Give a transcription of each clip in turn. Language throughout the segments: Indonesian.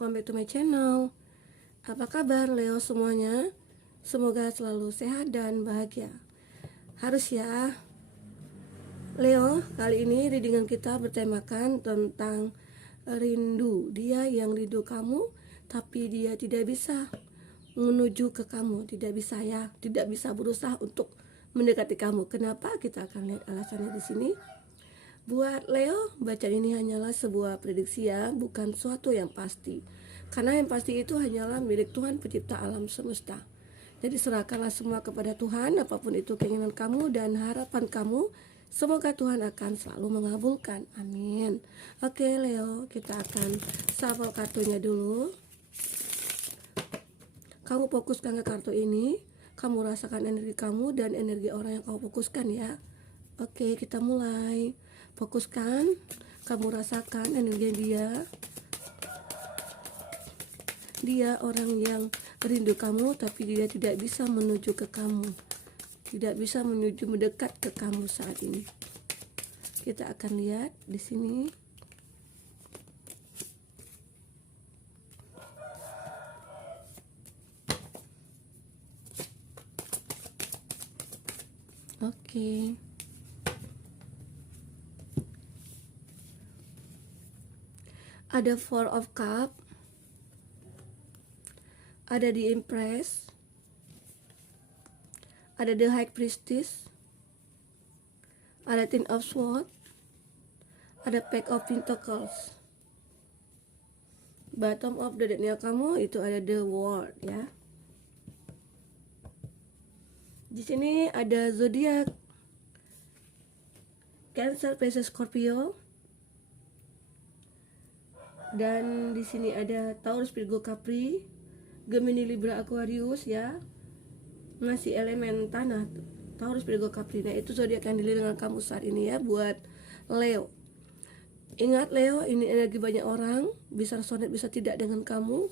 welcome back to my channel. Apa kabar Leo semuanya? Semoga selalu sehat dan bahagia. Harus ya. Leo, kali ini readingan kita bertemakan tentang rindu. Dia yang rindu kamu, tapi dia tidak bisa menuju ke kamu. Tidak bisa ya, tidak bisa berusaha untuk mendekati kamu. Kenapa? Kita akan lihat alasannya di sini. Buat Leo, bacaan ini hanyalah sebuah prediksi ya, bukan suatu yang pasti. Karena yang pasti itu hanyalah milik Tuhan pencipta alam semesta. Jadi serahkanlah semua kepada Tuhan, apapun itu keinginan kamu dan harapan kamu. Semoga Tuhan akan selalu mengabulkan. Amin. Oke Leo, kita akan shuffle kartunya dulu. Kamu fokuskan ke kartu ini. Kamu rasakan energi kamu dan energi orang yang kamu fokuskan ya. Oke, kita mulai. Fokuskan, kamu rasakan energi dia. Dia orang yang rindu kamu, tapi dia tidak bisa menuju ke kamu. Tidak bisa menuju mendekat ke kamu saat ini. Kita akan lihat di sini. Oke. Ada Four of Cup, ada The Empress, ada The High Priestess, ada Ten of Swords, ada Pack of Pentacles. Bottom of the decknya kamu itu ada The World ya. Di sini ada zodiak Cancer, Pisces, Scorpio. Dan di sini ada Taurus, Virgo, Capri, Gemini, Libra, Aquarius ya. Ngasih elemen tanah Taurus, Virgo, Capri. Nah, itu zodiak yang dilihat dengan kamu saat ini ya buat Leo. Ingat Leo, ini energi banyak orang, bisa resonate bisa tidak dengan kamu.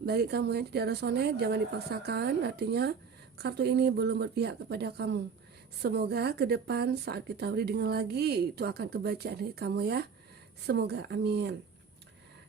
Bagi kamu yang tidak resonate, jangan dipaksakan. Artinya kartu ini belum berpihak kepada kamu. Semoga ke depan saat kita reading lagi itu akan kebaca energi kamu ya. Semoga, amin.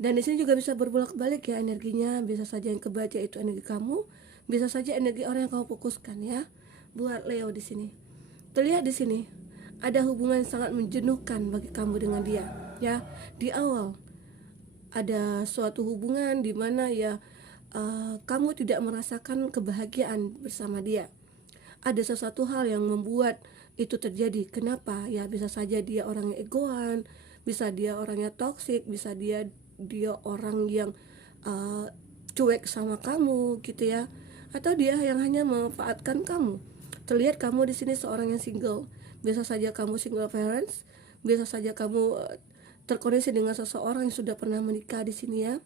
Dan di sini juga bisa berbolak-balik ya energinya. Bisa saja yang kebaca itu energi kamu, bisa saja energi orang yang kamu fokuskan ya. Buat Leo di sini. Terlihat di sini ada hubungan yang sangat menjenuhkan bagi kamu dengan dia ya. Di awal ada suatu hubungan di mana ya kamu tidak merasakan kebahagiaan bersama dia. Ada sesuatu hal yang membuat itu terjadi. Kenapa? Ya bisa saja dia orang yang egoan, bisa dia orangnya toksik, bisa dia orang yang cuek sama kamu gitu ya, atau dia yang hanya memanfaatkan kamu. Terlihat kamu di sini seorang yang single, bisa saja kamu single parents, bisa saja kamu terkoneksi dengan seseorang yang sudah pernah menikah di sini ya.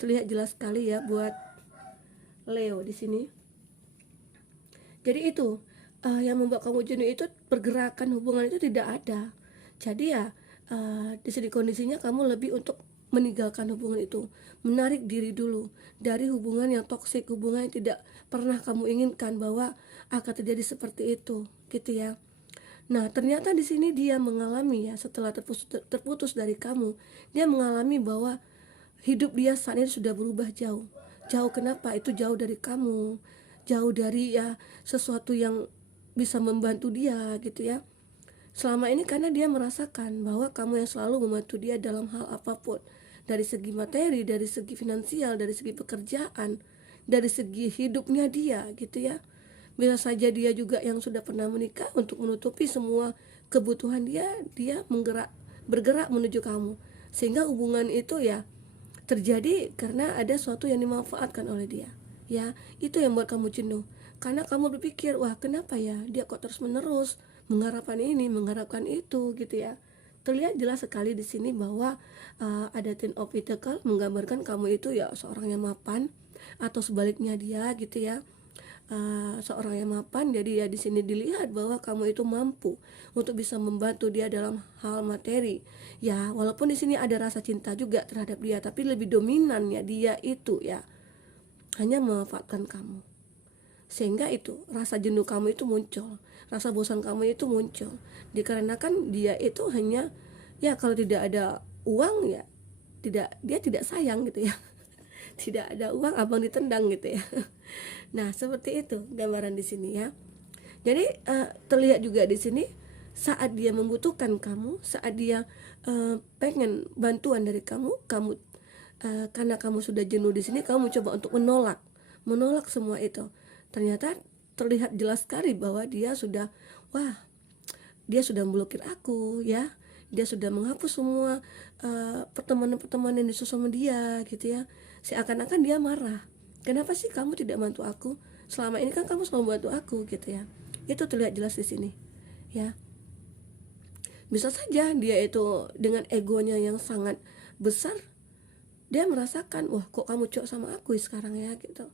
Terlihat jelas sekali ya buat Leo di sini. Jadi itu yang membuat kamu jenuh itu pergerakan hubungan itu tidak ada. Jadi ya di sini kondisinya kamu lebih untuk meninggalkan hubungan itu, menarik diri dulu dari hubungan yang toksik, hubungan yang tidak pernah kamu inginkan bahwa akan terjadi seperti itu, gitu ya. Nah, ternyata di sini dia mengalami ya, setelah terputus dari kamu, dia mengalami bahwa hidup dia saat ini sudah berubah jauh. Jauh kenapa? Itu jauh dari kamu, jauh dari ya sesuatu yang bisa membantu dia, gitu ya. Selama ini karena dia merasakan bahwa kamu yang selalu membantu dia dalam hal apapun. Dari segi materi, dari segi finansial, dari segi pekerjaan, dari segi hidupnya dia gitu ya. Bisa saja dia juga yang sudah pernah menikah, untuk menutupi semua kebutuhan dia bergerak menuju kamu. Sehingga hubungan itu ya terjadi karena ada sesuatu yang dimanfaatkan oleh dia. Ya, itu yang buat kamu jenuh. Karena kamu berpikir, wah kenapa ya dia kok terus menerus mengharapkan ini, mengharapkan itu gitu ya. Terlihat jelas sekali di sini bahwa ada Ten of Pentacles menggambarkan kamu itu ya seorang yang mapan, atau sebaliknya dia gitu ya, seorang yang mapan. Jadi ya di sini dilihat bahwa kamu itu mampu untuk bisa membantu dia dalam hal materi. Ya walaupun di sini ada rasa cinta juga terhadap dia, tapi lebih dominannya dia itu ya hanya memanfaatkan kamu. Sehingga itu rasa jenuh kamu itu muncul, rasa bosan kamu itu muncul, dikarenakan dia itu hanya ya kalau tidak ada uang ya dia tidak sayang gitu ya. tidak ada uang abang ditendang gitu ya. Nah seperti itu gambaran di sini ya. Jadi terlihat juga di sini saat dia membutuhkan kamu, saat dia pengen bantuan dari kamu, karena kamu sudah jenuh di sini, kamu mencoba untuk menolak semua itu. Ternyata terlihat jelas sekali bahwa dia sudah, wah, dia sudah memblokir aku ya, dia sudah menghapus semua pertemanan-pertemanan di sosial media gitu ya. Seakan-akan dia marah, kenapa sih kamu tidak bantu aku, selama ini kan kamu selalu bantu aku gitu ya. Itu terlihat jelas di sini ya. Bisa saja dia itu dengan egonya yang sangat besar, dia merasakan, wah kok kamu cok sama aku sekarang ya gitu.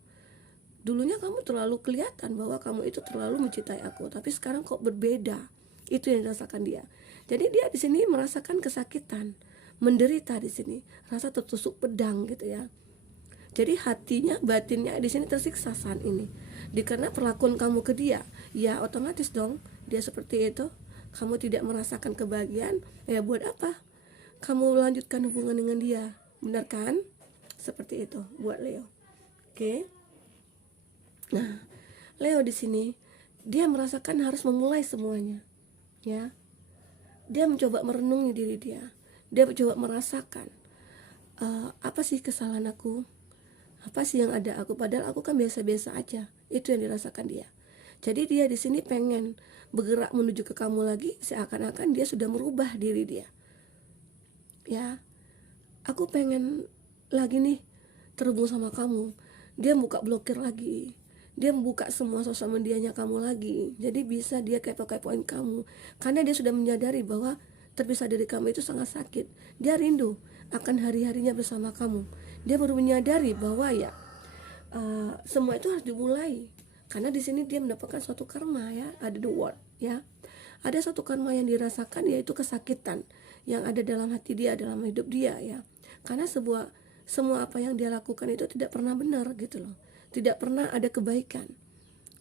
Dulunya kamu terlalu kelihatan bahwa kamu itu terlalu mencintai aku, tapi sekarang kok berbeda. Itu yang dirasakan dia. Jadi dia di sini merasakan kesakitan, menderita di sini, rasa tertusuk pedang gitu ya. Jadi hatinya, batinnya di sini tersiksa saat ini. Karena perlakuan kamu ke dia, ya otomatis dong dia seperti itu. Kamu tidak merasakan kebahagiaan, ya buat apa kamu lanjutkan hubungan dengan dia, benar kan? Seperti itu buat Leo. Oke. Nah, Leo di sini dia merasakan harus memulai semuanya, ya. Dia mencoba merenungi diri dia. Dia mencoba merasakan apa sih kesalahan aku, apa sih yang ada aku, padahal aku kan biasa-biasa aja. Itu yang dirasakan dia. Jadi dia di sini pengen bergerak menuju ke kamu lagi, seakan-akan dia sudah merubah diri dia. Ya, aku pengen lagi nih terhubung sama kamu. Dia buka blokir lagi, dia membuka semua sosial medianya kamu lagi, jadi bisa dia kepo-kepoin kamu, karena dia sudah menyadari bahwa terpisah dari kamu itu sangat sakit. Dia rindu akan hari-harinya bersama kamu. Dia baru menyadari bahwa ya semua itu harus dimulai, karena di sini dia mendapatkan suatu karma ya, ada the word ya, ada suatu karma yang dirasakan, yaitu kesakitan yang ada dalam hati dia, dalam hidup dia ya, karena semua apa yang dia lakukan itu tidak pernah benar gitu loh, tidak pernah ada kebaikan.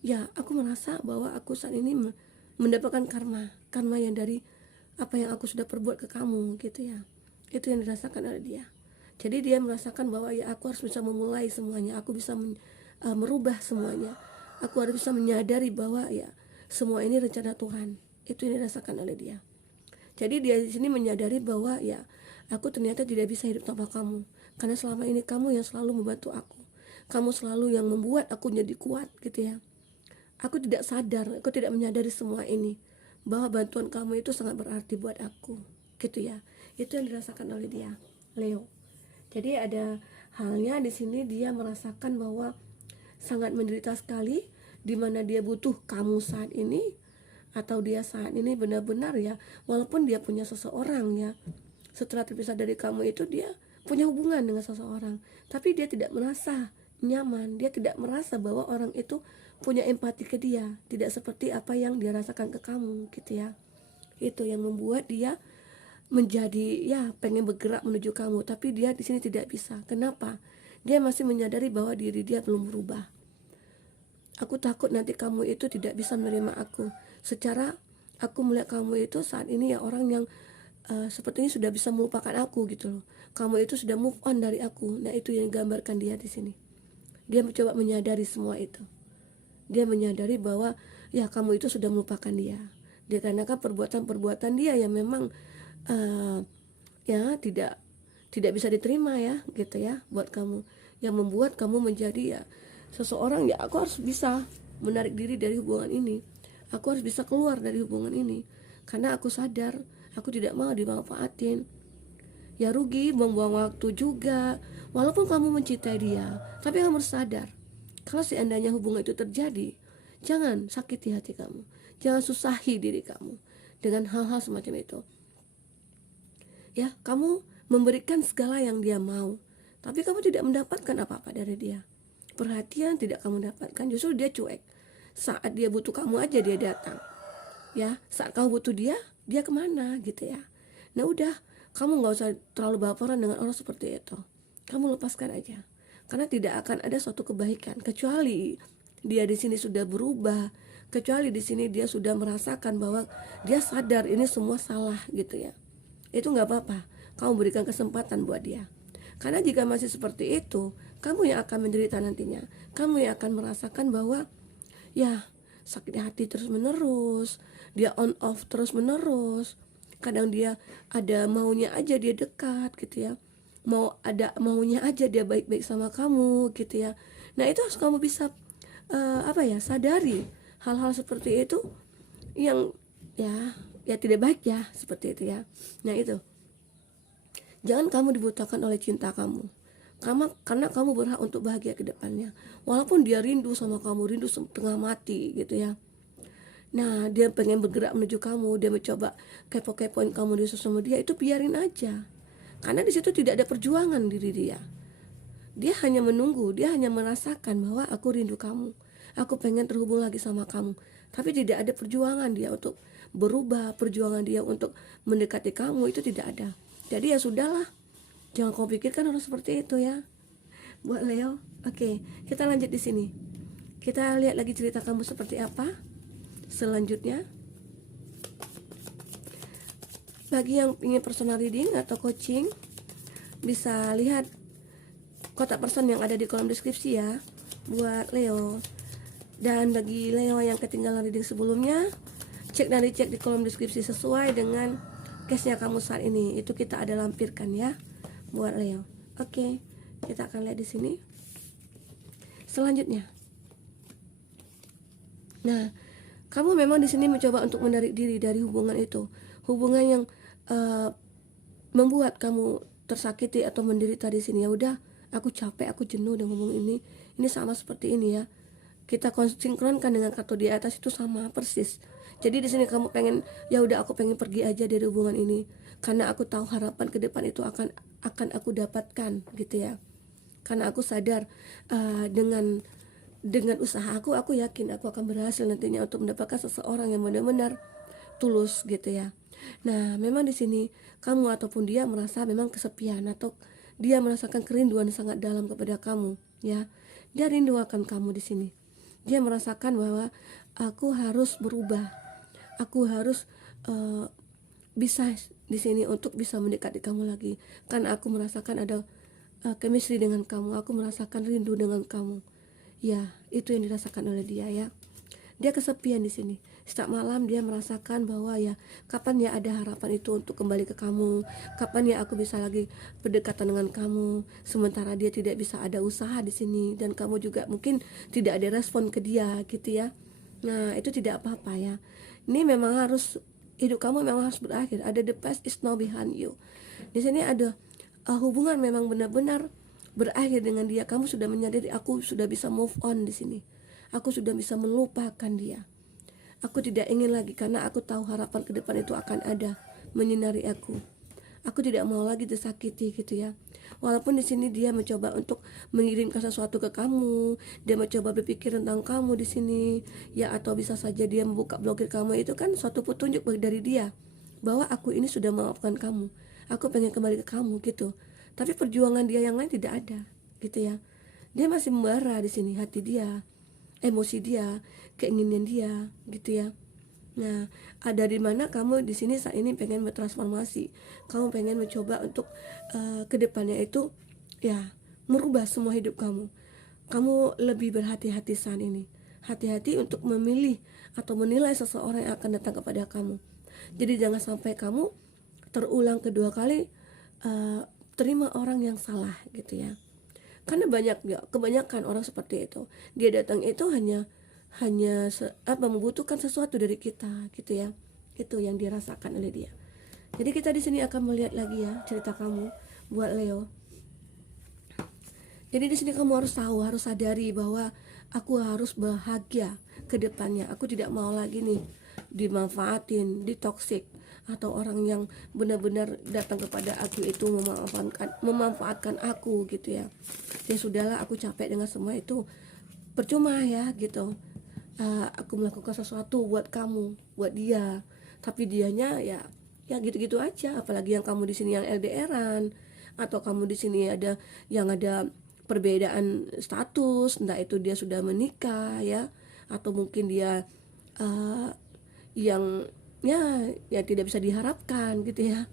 Ya, aku merasa bahwa aku saat ini mendapatkan karma yang dari apa yang aku sudah perbuat ke kamu gitu ya. Itu yang dirasakan oleh dia. Jadi dia merasakan bahwa ya aku harus bisa memulai semuanya, aku bisa merubah semuanya. Aku harus bisa menyadari bahwa ya semua ini rencana Tuhan. Itu yang dirasakan oleh dia. Jadi dia di sini menyadari bahwa ya aku ternyata tidak bisa hidup tanpa kamu, karena selama ini kamu yang selalu membantu aku. Kamu selalu yang membuat aku jadi kuat gitu ya. Aku tidak sadar, aku tidak menyadari semua ini, bahwa bantuan kamu itu sangat berarti buat aku gitu ya. Itu yang dirasakan oleh dia, Leo. Jadi ada halnya di sini dia merasakan bahwa sangat menderita sekali, di mana dia butuh kamu saat ini, atau dia saat ini benar-benar ya, walaupun dia punya seseorang ya, setelah terpisah dari kamu itu dia punya hubungan dengan seseorang, tapi dia tidak merasa nyaman, dia tidak merasa bahwa orang itu punya empati ke dia, tidak seperti apa yang dia rasakan ke kamu gitu ya. Itu yang membuat dia menjadi ya pengen bergerak menuju kamu, tapi dia di sini tidak bisa. Kenapa? Dia masih menyadari bahwa diri dia belum berubah. Aku takut nanti kamu itu tidak bisa menerima aku. Secara aku melihat kamu itu saat ini ya orang yang sepertinya sudah bisa melupakan aku gitu loh. Kamu itu sudah move on dari aku. Nah, itu yang digambarkan dia di sini. Dia mencoba menyadari semua itu. Dia menyadari bahwa ya kamu itu sudah melupakan dia. Dikarenakan perbuatan-perbuatan dia yang memang ya tidak bisa diterima ya gitu ya buat kamu, yang membuat kamu menjadi ya seseorang ya aku harus bisa menarik diri dari hubungan ini, aku harus bisa keluar dari hubungan ini, karena aku sadar aku tidak mau dimanfaatin. Ya rugi, buang-buang waktu juga. Walaupun kamu mencintai dia, tapi kamu harus sadar kalau seandainya hubungan itu terjadi, jangan sakiti hati kamu, jangan susahi diri kamu dengan hal-hal semacam itu. Ya, kamu memberikan segala yang dia mau, tapi kamu tidak mendapatkan apa-apa dari dia. Perhatian tidak kamu dapatkan, justru dia cuek. Saat dia butuh kamu aja dia datang. Ya, saat kamu butuh dia kemana gitu ya. Nah udah, kamu gak usah terlalu baperan dengan orang seperti itu. Kamu lepaskan aja, karena tidak akan ada suatu kebaikan kecuali dia di sini sudah berubah, kecuali di sini dia sudah merasakan bahwa dia sadar ini semua salah gitu ya. Itu nggak apa-apa, kamu berikan kesempatan buat dia. Karena jika masih seperti itu, kamu yang akan menderita nantinya. Kamu yang akan merasakan bahwa ya sakit hati terus menerus, dia on off terus menerus. Kadang dia ada maunya aja dia dekat gitu ya, maunya aja dia baik-baik sama kamu gitu ya. Nah itu harus kamu bisa sadari hal-hal seperti itu yang ya tidak baik ya, seperti itu ya. Nah itu, jangan kamu dibutakan oleh cinta kamu. Karena kamu berhak untuk bahagia ke depannya. Walaupun dia rindu sama kamu, rindu setengah mati gitu ya. Nah, dia pengen bergerak menuju kamu, dia mencoba kepo-kepoin kamu di sosial media, itu biarin aja. Karena di situ tidak ada perjuangan diri dia. Dia hanya menunggu, dia hanya merasakan bahwa aku rindu kamu. Aku pengen terhubung lagi sama kamu. Tapi tidak ada perjuangan dia untuk berubah, perjuangan dia untuk mendekati kamu, itu tidak ada. Jadi ya sudahlah. Jangan kau pikirkan harus seperti itu ya. Buat Leo. Oke, kita lanjut di sini. Kita lihat lagi cerita kamu seperti apa. Selanjutnya, bagi yang ingin personal reading atau coaching, bisa lihat kotak person yang ada di kolom deskripsi ya, buat Leo. Dan bagi Leo yang ketinggalan reading sebelumnya, cek dan dicek di kolom deskripsi sesuai dengan case-nya kamu saat ini. Itu kita ada lampirkan ya, buat Leo. Oke, kita akan lihat di sini. Selanjutnya, nah, kamu memang di sini mencoba untuk menarik diri dari hubungan itu, hubungan yang membuat kamu tersakiti atau menderita di sini. Ya udah, aku capek, aku jenuh dengan hubungan ini. Ini sama seperti ini ya. Kita sinkronkan dengan kartu di atas itu sama persis. Jadi di sini kamu pengen, ya udah aku pengen pergi aja dari hubungan ini, karena aku tahu harapan ke depan itu akan aku dapatkan gitu ya. Karena aku sadar dengan usaha aku yakin aku akan berhasil nantinya untuk mendapatkan seseorang yang benar-benar tulus gitu ya. Nah, memang di sini kamu ataupun dia merasa memang kesepian atau dia merasakan kerinduan sangat dalam kepada kamu ya. Dia rindu akan kamu di sini. Dia merasakan bahwa aku harus berubah. Aku harus bisa di sini untuk bisa mendekati kamu lagi. Karena aku merasakan ada chemistry dengan kamu. Aku merasakan rindu dengan kamu. Ya, itu yang dirasakan oleh dia ya. Dia kesepian di sini. Setiap malam dia merasakan bahwa ya, kapan ya ada harapan itu untuk kembali ke kamu, kapan ya aku bisa lagi berdekatan dengan kamu. Sementara dia tidak bisa ada usaha di sini dan kamu juga mungkin tidak ada respon ke dia gitu ya. Nah, itu tidak apa-apa ya. Ini memang harus, hidup kamu memang harus berakhir. Ada the past is now behind you. Di sini ada hubungan memang benar-benar berakhir dengan dia. Kamu sudah menyadari, aku sudah bisa move on di sini. Aku sudah bisa melupakan dia. Aku tidak ingin lagi karena aku tahu harapan ke depan itu akan ada menyinari aku. Aku tidak mau lagi disakiti gitu ya. Walaupun di sini dia mencoba untuk mengirimkan sesuatu ke kamu, dia mencoba berpikir tentang kamu di sini, ya, atau bisa saja dia membuka blokir kamu. Itu kan suatu petunjuk dari dia bahwa aku ini sudah memaafkan kamu. Aku pengen kembali ke kamu gitu. Tapi perjuangan dia yang lain tidak ada, gitu ya. Dia masih membara di sini, hati dia, emosi dia, keinginan dia, gitu ya. Nah, ada di mana kamu di sini saat ini pengen bertransformasi. Kamu pengen mencoba untuk ke depannya itu ya merubah semua hidup kamu. Kamu lebih berhati-hati saat ini. Hati-hati untuk memilih atau menilai seseorang yang akan datang kepada kamu. Jadi jangan sampai kamu terulang kedua kali terima orang yang salah gitu ya. Karena kebanyakan orang seperti itu. Dia datang itu hanya membutuhkan sesuatu dari kita gitu ya. Itu yang dirasakan oleh dia. Jadi kita di sini akan melihat lagi ya cerita kamu buat Leo. Jadi di sini kamu harus tahu, harus sadari bahwa aku harus bahagia ke depannya. Aku tidak mau lagi nih dimanfaatin, ditoksik, atau orang yang benar-benar datang kepada aku itu memanfaatkan aku gitu ya. Ya sudahlah, aku capek dengan semua itu, percuma ya gitu. Aku melakukan sesuatu buat kamu, buat dia, tapi dianya ya gitu-gitu aja. Apalagi yang kamu di sini yang LDRan, atau kamu di sini ada perbedaan status, entah itu dia sudah menikah ya, atau mungkin dia yang tidak bisa diharapkan gitu ya.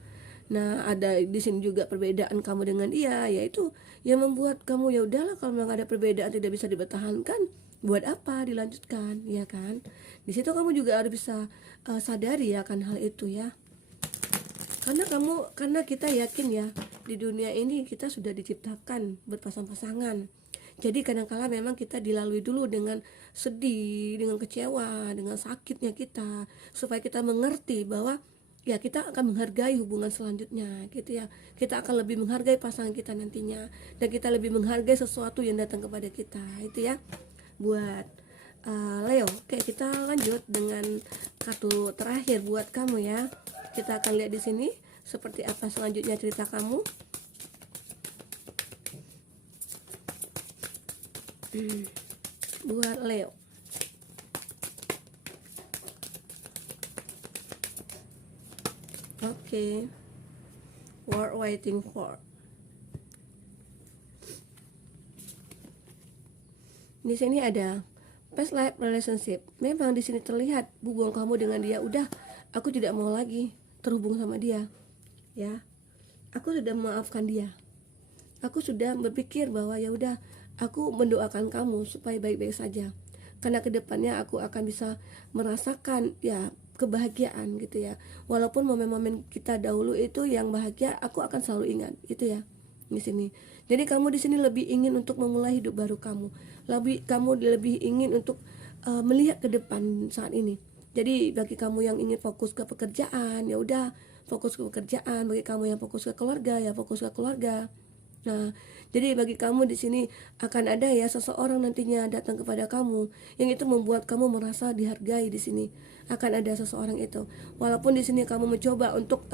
Nah, ada di sini juga perbedaan kamu dengan dia, yaitu yang membuat kamu ya udahlah kalau memang ada perbedaan tidak bisa dipertahankan, buat apa dilanjutkan, ya kan? Di situ kamu juga harus bisa sadari ya akan hal itu ya. Karena kita yakin ya di dunia ini kita sudah diciptakan berpasang-pasangan. Jadi kadang-kala memang kita dilalui dulu dengan sedih, dengan kecewa, dengan sakitnya kita, supaya kita mengerti bahwa ya kita akan menghargai hubungan selanjutnya gitu ya. Kita akan lebih menghargai pasangan kita nantinya, dan kita lebih menghargai sesuatu yang datang kepada kita itu ya. Buat Leo, oke, kita lanjut dengan kartu terakhir buat kamu ya. Kita akan lihat di sini seperti apa selanjutnya cerita kamu. Buat Leo. Oke. What waiting for? Di sini ada past life relationship. Memang di sini terlihat hubungan kamu dengan dia udah, aku tidak mau lagi terhubung sama dia. Ya. Aku sudah memaafkan dia. Aku sudah berpikir bahwa ya udah, aku mendoakan kamu supaya baik-baik saja. Karena kedepannya aku akan bisa merasakan ya kebahagiaan gitu ya. Walaupun momen-momen kita dahulu itu yang bahagia, aku akan selalu ingat itu ya di sini. Jadi kamu di sini lebih ingin untuk memulai hidup baru kamu. Kamu lebih ingin untuk melihat ke depan saat ini. Jadi bagi kamu yang ingin fokus ke pekerjaan, ya udah fokus ke pekerjaan. Bagi kamu yang fokus ke keluarga, ya fokus ke keluarga. Nah, jadi bagi kamu di sini akan ada ya seseorang nantinya datang kepada kamu yang itu membuat kamu merasa dihargai di sini. Akan ada seseorang itu. Walaupun di sini kamu mencoba untuk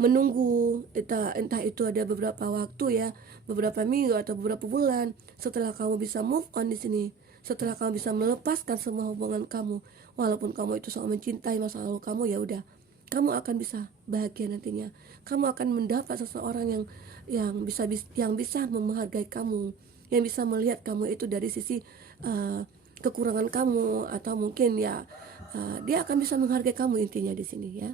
menunggu, entah itu ada beberapa waktu ya, beberapa minggu atau beberapa bulan setelah kamu bisa move on di sini. Setelah kamu bisa melepaskan semua hubungan kamu, walaupun kamu itu sangat mencintai masa lalu kamu, ya udah, kamu akan bisa bahagia nantinya. Kamu akan mendapat seseorang yang bisa menghargai kamu, yang bisa melihat kamu itu dari sisi kekurangan kamu, atau mungkin ya dia akan bisa menghargai kamu intinya di sini ya.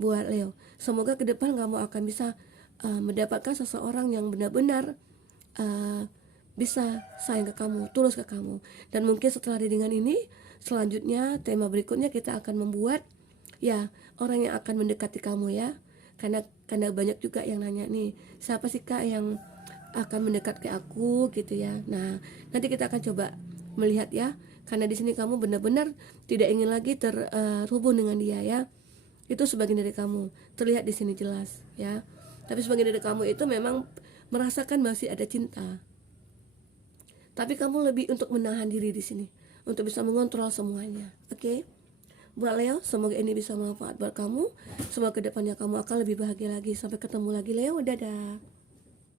Buat Leo, semoga ke depan kamu akan bisa mendapatkan seseorang yang benar-benar bisa sayang ke kamu, tulus ke kamu. Dan mungkin setelah readingan ini, selanjutnya tema berikutnya kita akan membuat ya orang yang akan mendekati kamu ya. Karena banyak juga yang nanya nih, siapa sih Kak yang akan mendekat ke aku gitu ya. Nah, nanti kita akan coba melihat ya. Karena di sini kamu benar-benar tidak ingin lagi terhubung dengan dia ya. Itu sebagian dari kamu, terlihat di sini jelas ya. Tapi sebagian dari kamu itu memang merasakan masih ada cinta. Tapi kamu lebih untuk menahan diri di sini, untuk bisa mengontrol semuanya. Oke? Buat Leo, semoga ini bisa bermanfaat buat kamu. Semoga kedepannya kamu akan lebih bahagia lagi. Sampai ketemu lagi Leo, dadah.